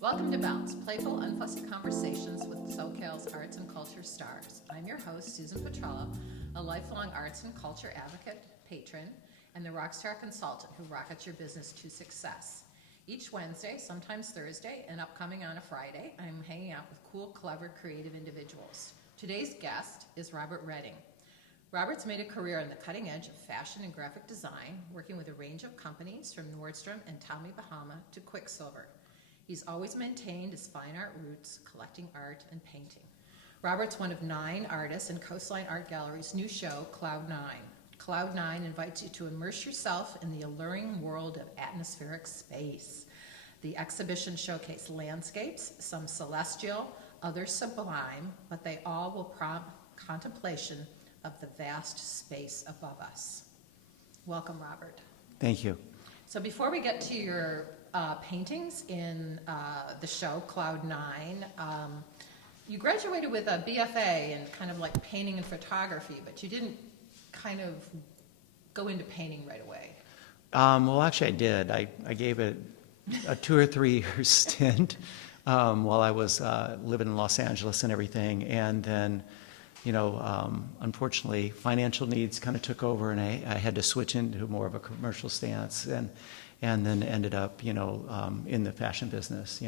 Welcome to Bounce, playful, unfussy conversations with SoCal's arts and culture stars. I'm your host, Susan Petrella, a lifelong arts and culture advocate, patron, and the rockstar consultant who rockets your business to success. Each Wednesday, sometimes Thursday, and upcoming on a Friday, I'm hanging out with cool, clever, creative individuals. Today's guest is Robert Redding. Robert's made a career on the cutting edge of fashion and graphic design, working with a range of companies from Nordstrom and Tommy Bahama to Quicksilver. He's always maintained his fine art roots, collecting art and painting. Robert's one of 9 artists in Coastline Art Gallery's new show, Cloud 9. Cloud 9 invites you to immerse yourself in the alluring world of atmospheric space. The exhibition showcased landscapes, some celestial, others sublime, but they all will prompt contemplation of the vast space above us. Welcome, Robert. Thank you. So before we get to your paintings in the show, Cloud 9, you graduated with a BFA in kind of like painting and photography, but you didn't kind of go into painting right away. Well, actually, I did. I gave it a 2 or 3 year stint while I was living in Los Angeles and everything. And then, unfortunately, financial needs kind of took over, and I had to switch into more of a commercial stance. And then ended up, in the fashion business,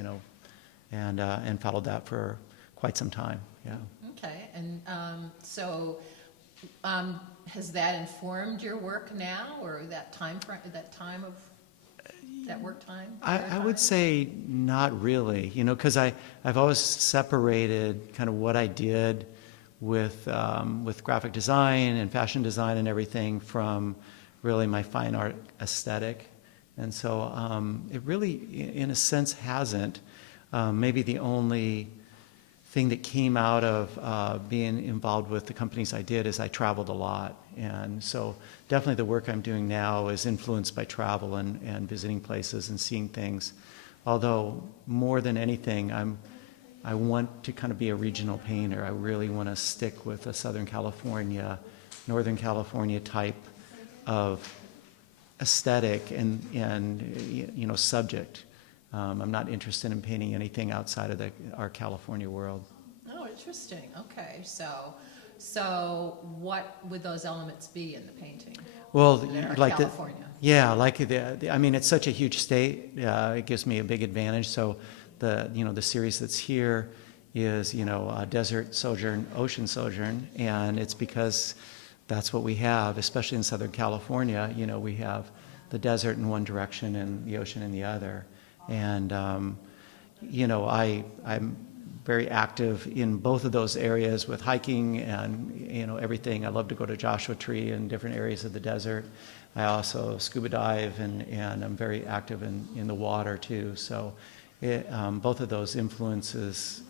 and followed that for quite some time. Yeah. Okay, and so has that informed your work now, or that work time? I would say not really, because I've always separated kind of what I did with graphic design and fashion design and everything from really my fine art aesthetic. And so it really, in a sense, hasn't. Maybe the only thing that came out of being involved with the companies I did is I traveled a lot. And so definitely the work I'm doing now is influenced by travel and visiting places and seeing things. Although more than anything, I want to kind of be a regional painter. I really want to stick with a Southern California, Northern California type of aesthetic and subject. I'm not interested in painting anything outside of our California world. Oh, interesting. Okay, so what would those elements be in the painting? Well, like California. It's such a huge state. It gives me a big advantage. So the series that's here is desert sojourn, ocean sojourn, and it's because that's what we have, especially in Southern California. We have the desert in one direction and the ocean in the other. And, I'm very active in both of those areas with hiking and, everything. I love to go to Joshua Tree and different areas of the desert. I also scuba dive and I'm very active in the water too. So both of those influences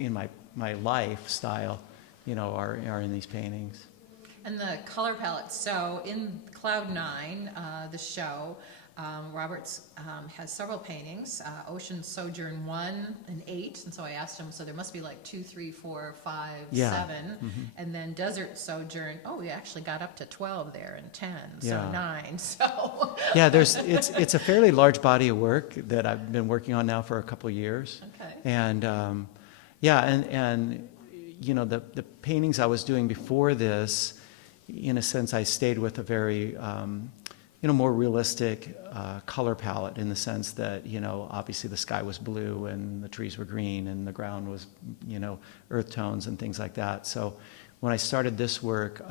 in my lifestyle, are in these paintings. And the color palette. So in Cloud 9, the show, Roberts has several paintings, Ocean Sojourn 1 and 8. And so I asked him, so there must be like 2, 3, 4, 5, 7. Mm-hmm. And then Desert Sojourn, we actually got up to 12 there and 10, so 9. So yeah, it's a fairly large body of work that I've been working on now for a couple of years. Okay. And the paintings I was doing before this, in a sense, I stayed with a very, more realistic color palette in the sense that, obviously the sky was blue and the trees were green and the ground was, earth tones and things like that. So when I started this work,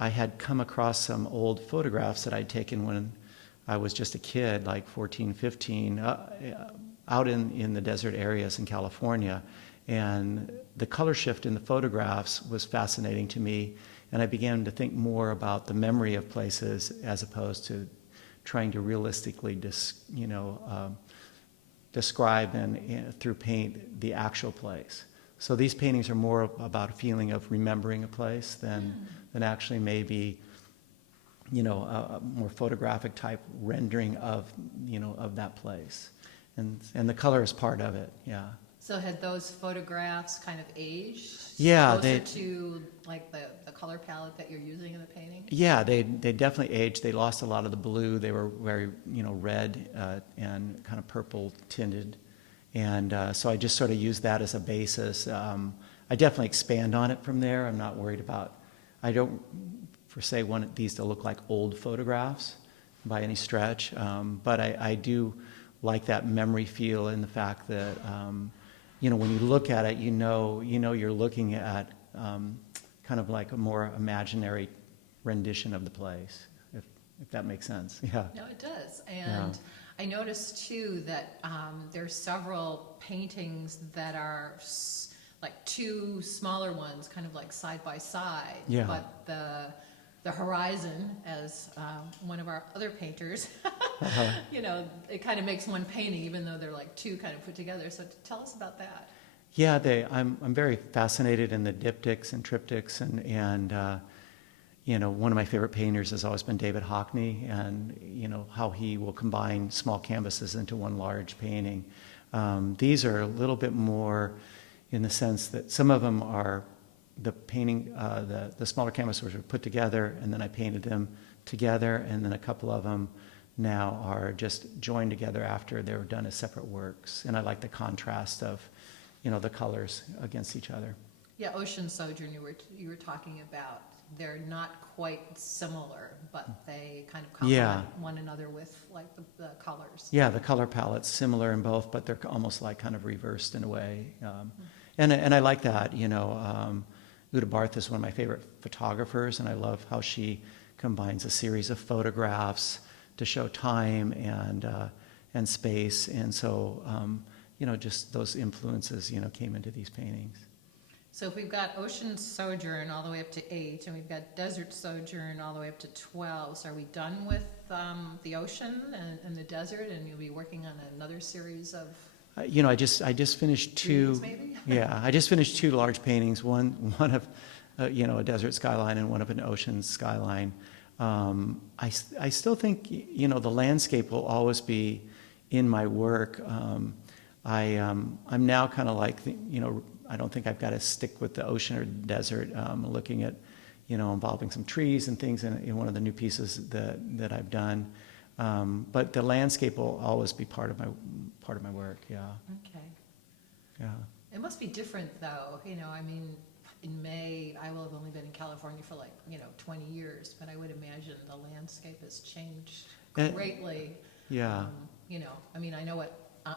I had come across some old photographs that I'd taken when I was just a kid, like 14, 15, out in the desert areas in California. And the color shift in the photographs was fascinating to me. And I began to think more about the memory of places as opposed to trying to realistically describe and through paint the actual place. So these paintings are more about a feeling of remembering a place than actually maybe a more photographic type rendering of that place. And the color is part of it. Yeah. So had those photographs kind of aged? Yeah, closer to like the color palette that you're using in the painting? Yeah, they definitely aged. They lost a lot of the blue. They were very red and kind of purple tinted, So I just sort of use that as a basis. I definitely expand on it from there. I'm not worried about, I don't, for say, want these to look like old photographs by any stretch, but I do like that memory feel in the fact that, when you look at it, you know you're looking at kind of like a more imaginary rendition of the place, if that makes sense. Yeah. No, it does. And I noticed too that there's several paintings that are like two smaller ones, kind of like side by side. Yeah. But the horizon, as one of our other painters, it kind of makes one painting, even though they're like two kind of put together. So tell us about that. Yeah, I'm very fascinated in the diptychs and triptychs, and one of my favorite painters has always been David Hockney, and how he will combine small canvases into one large painting. These are a little bit more in the sense that some of them are the painting, the smaller canvases were put together, and then I painted them together, and then a couple of them now are just joined together after they were done as separate works. And I like the contrast of, the colors against each other. Yeah, Ocean Sojourn you were talking about. They're not quite similar, but they kind of complement one another with like the colors. Yeah, the color palette's similar in both, but they're almost like kind of reversed in a way. And I like that. Uta Barth is one of my favorite photographers, and I love how she combines a series of photographs to show time and space. And so, just those influences, came into these paintings. So if we've got Ocean Sojourn all the way up to 8, and we've got Desert Sojourn all the way up to 12, so are we done with the ocean and the desert, and you'll be working on another series of I just finished two. Maybe? Yeah, I just finished two large paintings. One of, a desert skyline and one of an ocean skyline. I still think the landscape will always be in my work. I'm now kind of like I don't think I've got to stick with the ocean or desert. Looking at involving some trees and things in one of the new pieces that I've done. But the landscape will always be part of my work. Yeah. Okay. Yeah. It must be different though. In May, I will have only been in California for 20 years, but I would imagine the landscape has changed greatly. Yeah.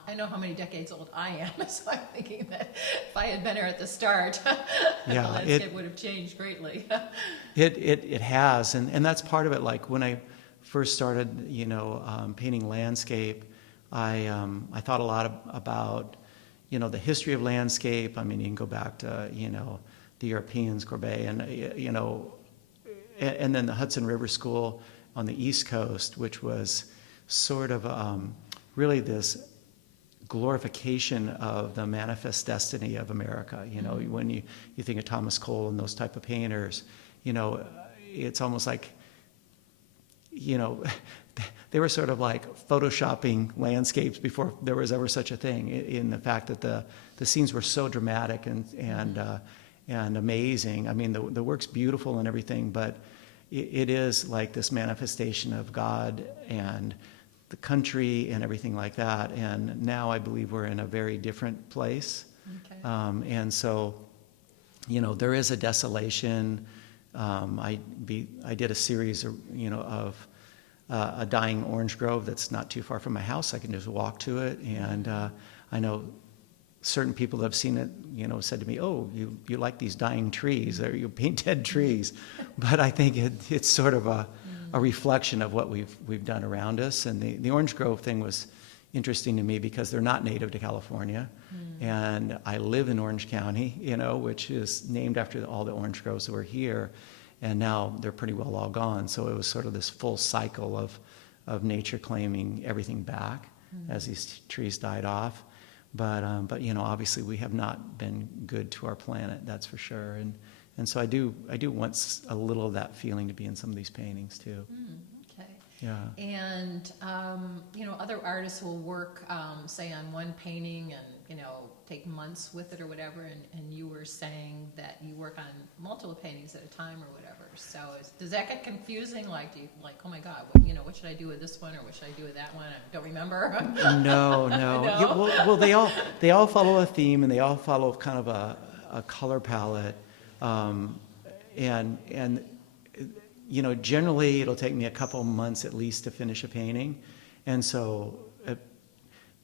I know how many decades old I am, so I'm thinking that if I had been here at the start, the landscape would have changed greatly. It has, and that's part of it. Like when I first started, painting landscape, I thought a lot about, the history of landscape. You can go back to, the Europeans, Courbet, and then the Hudson River School on the East Coast, which was sort of really this glorification of the manifest destiny of America. When you think of Thomas Cole and those type of painters, it's almost like, they were sort of like photoshopping landscapes before there was ever such a thing, in the fact that the scenes were so dramatic and amazing. The work's beautiful and everything, but it is like this manifestation of God and the country and everything like that. And now I believe we're in a very different place. Okay. And so, there is a desolation. I did a series of a dying orange grove that's not too far from my house. I can just walk to it. And I know certain people that have seen it, said to me, "Oh, you like these dying trees, or you paint dead trees." But I think it's sort of a reflection of what we've done around us. And the orange grove thing was interesting to me because they're not native to California. And I live in Orange County, which is named after all the orange groves that were here. And now they're pretty well all gone. So it was sort of this full cycle of nature claiming everything back as these trees died off. But obviously we have not been good to our planet, that's for sure. And so I do want a little of that feeling to be in some of these paintings too. Okay. Yeah. And other artists will work, say, on one painting and take months with it or whatever, and you were saying that you work on multiple paintings at a time or whatever. So does that get confusing? Like, do you, like, oh my God, what should I do with this one, or what should I do with that one? I don't remember. No. No? Yeah, well, they all follow a theme, and they all follow kind of a color palette, and generally it'll take me a couple months at least to finish a painting, and so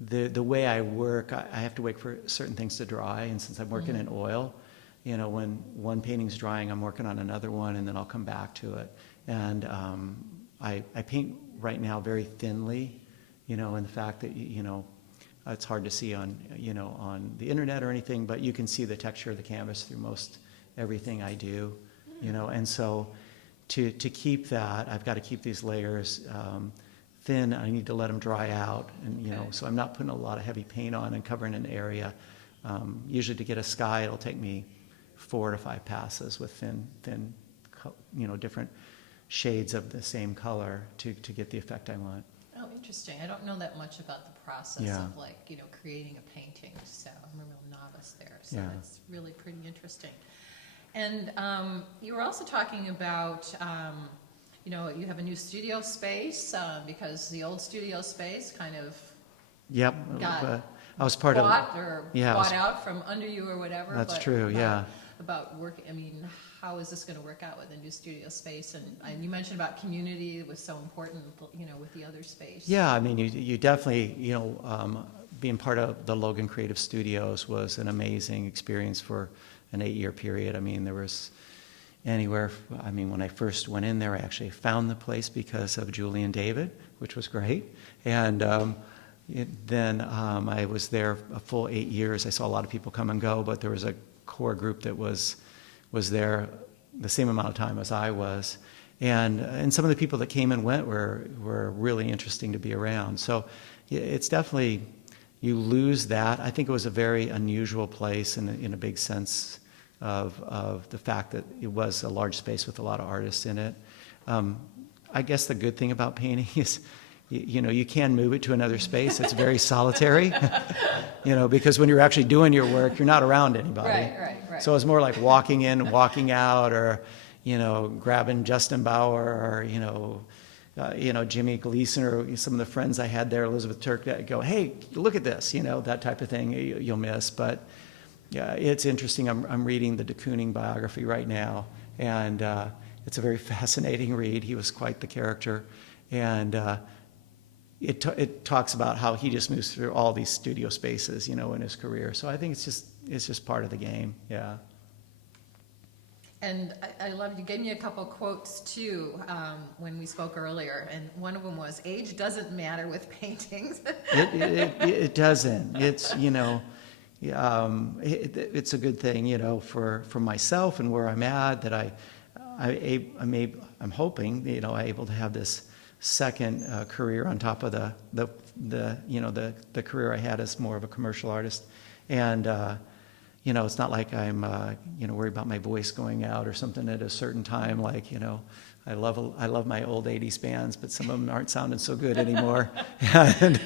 the way I work, I have to wait for certain things to dry, and since I'm working in oil, when one painting's drying, I'm working on another one, and then I'll come back to it. And I paint right now very thinly, and the fact that it's hard to see on the internet or anything, but you can see the texture of the canvas through most everything I do, and so to keep that, I've got to keep these layers thin. I need to let them dry out, and so I'm not putting a lot of heavy paint on and covering an area. Usually to get a sky, it'll take me 4 to 5 passes with thin, different shades of the same color to get the effect I want. Oh, interesting. I don't know that much about the process of creating a painting, so I'm a real novice there. So that's really pretty interesting. And you were also talking about you have a new studio space because the old studio space kind of got I was part of bought out from under you or whatever. That's true. About work. I mean, how is this going to work out with a new studio space? And you mentioned about community was so important, with the other space. Yeah, I mean, you definitely being part of the Logan Creative Studios was an amazing experience for an 8-year period. I mean, there was when I first went in there, I actually found the place because of Julie and David, which was great. And then I was there a full 8 years. I saw a lot of people come and go, but there was a core group that was there the same amount of time as I was. And some of the people that came and went were really interesting to be around. So it's definitely, you lose that. I think it was a very unusual place in a big sense of the fact that it was a large space with a lot of artists in it. I guess the good thing about painting is, you can move it to another space. It's very solitary, because when you're actually doing your work, you're not around anybody. Right. So it's more like walking in, walking out, or, grabbing Justin Bauer, or, Jimmy Gleason, or some of the friends I had there, Elizabeth Turk, that go, hey, look at this, that type of thing you'll miss. But yeah, it's interesting. I'm reading the de Kooning biography right now, and it's a very fascinating read. He was quite the character, and it talks about how he just moves through all these studio spaces, in his career. So I think it's just part of the game. Yeah. And I love, you gave me a couple quotes too when we spoke earlier, and one of them was, "Age doesn't matter with paintings." It doesn't. It's it's a good thing, for myself and where I'm at, that I'm hoping, I'm able to have this second career on top of the career I had as more of a commercial artist. And it's not like I'm worried about my voice going out or something at a certain time. Like, I love my old 80s bands, but some of them aren't sounding so good anymore. And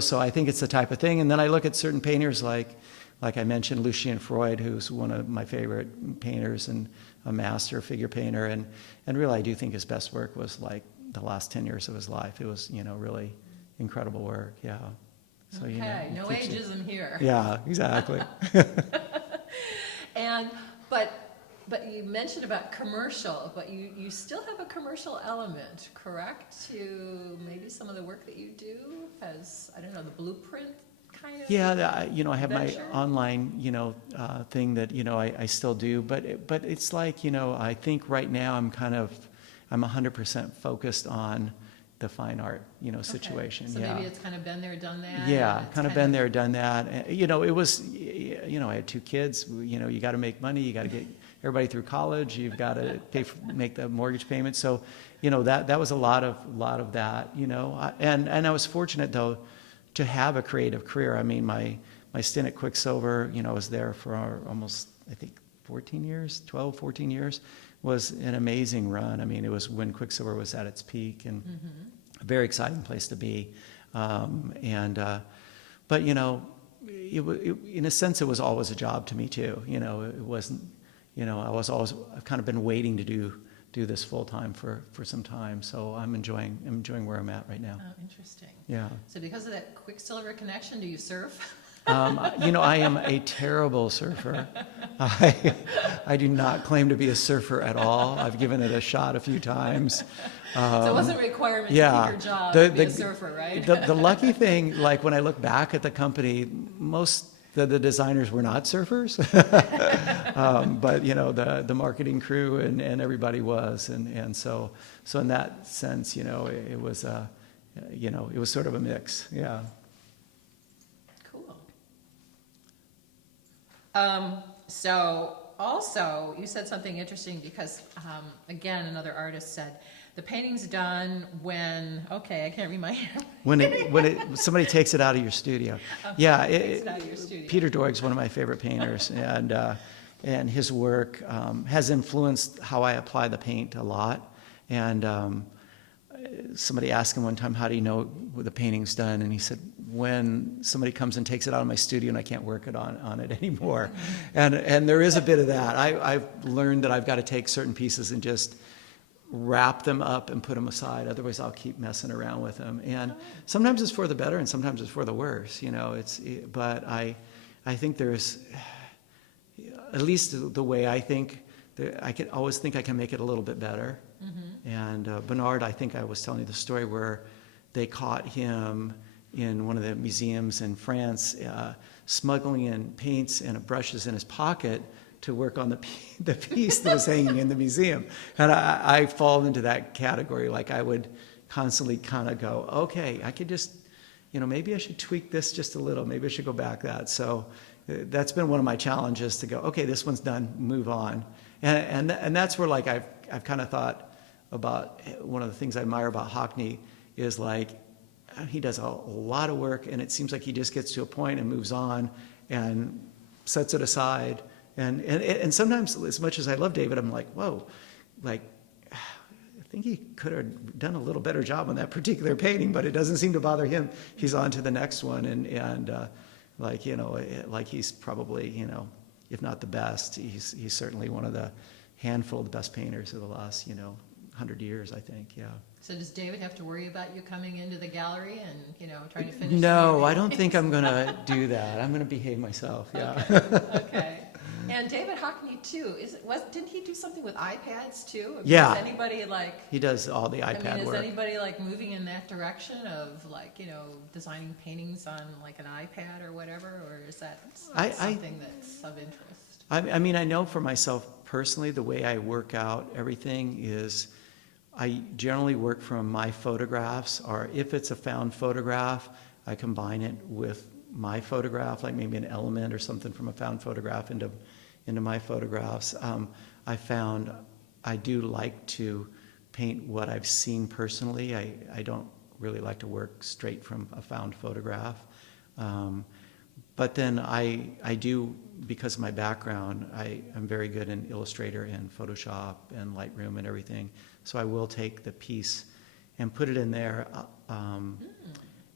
so I think it's the type of thing. And then I look at certain painters like I mentioned, Lucien Freud, who's one of my favorite painters and a master figure painter. And really, I do think his best work was like the last 10 years of his life. It was, really incredible work. Yeah. So, okay, no ageism here. Yeah, exactly. But you mentioned about commercial, but you still have a commercial element, correct? To maybe some of the work that you do as, I don't know, the blueprint kind of. Yeah, I have venture? my online, thing that I still do, but it's like, I think right now I'm 100% focused on the fine art, situation. So maybe it's kind of been there, done that. Yeah, kind of been there, done that. It was, I had 2 kids. You got to make money. You got to get everybody through college. You've got to make the mortgage payment. So, that was a lot of that. And I was fortunate though to have a creative career. I mean, my stint at Quicksilver, I was there for almost, I think, 14 years. Was an amazing run. I mean, it was when Quicksilver was at its peak, and a very exciting place to be. But in a sense, it was always a job to me too. It wasn't, I've kind of been waiting to do this full time for some time. So I'm enjoying where I'm at right now. Oh, interesting. Yeah. So because of that Quicksilver connection, do you surf? I am a terrible surfer. I do not claim to be a surfer at all. I've given it a shot a few times. So it wasn't a requirement to keep your job to be a surfer, right? The lucky thing, like when I look back at the company, most of the designers were not surfers, but the marketing crew and everybody was, and so in that sense, it was it was sort of a mix, yeah. So also, you said something interesting because, again, another artist said, the painting's done when, okay, I can't read my hand. when somebody takes it out of your studio. Okay, Yeah. takes it out of your studio. Peter Doig's one of my favorite painters, and his work has influenced how I apply the paint a lot. And somebody asked him one time, how do you know the painting's done? And he said, when somebody comes and takes it out of my studio and I can't work it on it anymore. And there is a bit of that. I've learned that I've got to take certain pieces and just wrap them up and put them aside. Otherwise, I'll keep messing around with them. And sometimes it's for the better and sometimes it's for the worse. But I think there's, at least the way I think, I can always think I can make it a little bit better. Mm-hmm. And Bernard, I think I was telling you the story where they caught him in one of the museums in France smuggling in paints and brushes in his pocket to work on the piece that was hanging in the museum. And I fall into that category. Like I would constantly kind of go, okay, I could just, maybe I should tweak this just a little. Maybe I should go back that. So that's been one of my challenges to go, okay, this one's done, move on. And that's where like I've kind of thought about one of the things I admire about Hockney is like he does a lot of work and it seems like he just gets to a point and moves on and sets it aside. And sometimes, as much as I love David, I'm like, whoa, like I think he could have done a little better job on that particular painting, but it doesn't seem to bother him. He's on to the next one, and like he's probably, if not the best, he's certainly one of the handful of the best painters of the last 100 years, I think. Yeah. So does David have to worry about you coming into the gallery and trying to finish? No, I don't think I'm going to do that. I'm going to behave myself. Yeah. Okay. And David Hockney too. Didn't he do something with iPads too? Yeah. Is anybody like? He does all the iPad work. Is anybody like moving in that direction of like designing paintings on like an iPad or whatever, or is that something that's of interest? I mean, I know for myself personally, the way I work out everything is I generally work from my photographs, or if it's a found photograph, I combine it with my photograph, like maybe an element or something from a found photograph into my photographs. I found I do like to paint what I've seen personally. I don't really like to work straight from a found photograph. But then I do, because of my background, I'm very good in Illustrator and Photoshop and Lightroom and everything. So I will take the piece and put it in there,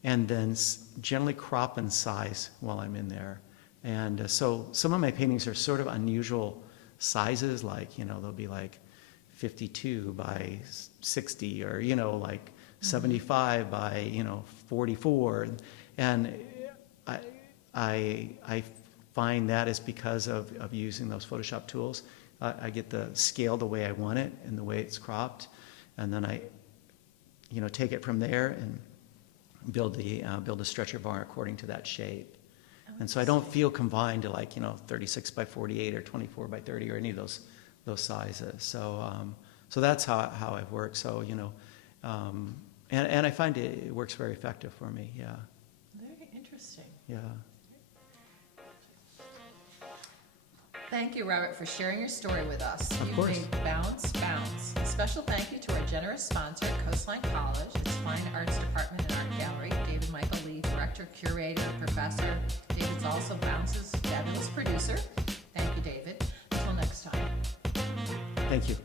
and then generally crop and size while I'm in there. And so some of my paintings are sort of unusual sizes, like, they'll be like 52 by 60, or, like 75 by, 44. And I find that is because of using those Photoshop tools. I get the scale the way I want it and the way it's cropped, and then I, take it from there and build a stretcher bar according to that shape. And so I don't feel confined to like 36 by 48 or 24 by 30 or any of those sizes. So that's how I've worked. So and I find it works very effective for me. Yeah. Very interesting. Yeah. Thank you, Robert, for sharing your story with us. Of You've course. made Bounce Bounce. A special thank you to our generous sponsor, Coastline College, its fine arts department and art gallery, David Michael Lee, director, curator, professor. David's also Bounce's fabulous producer. Thank you, David. Until next time. Thank you.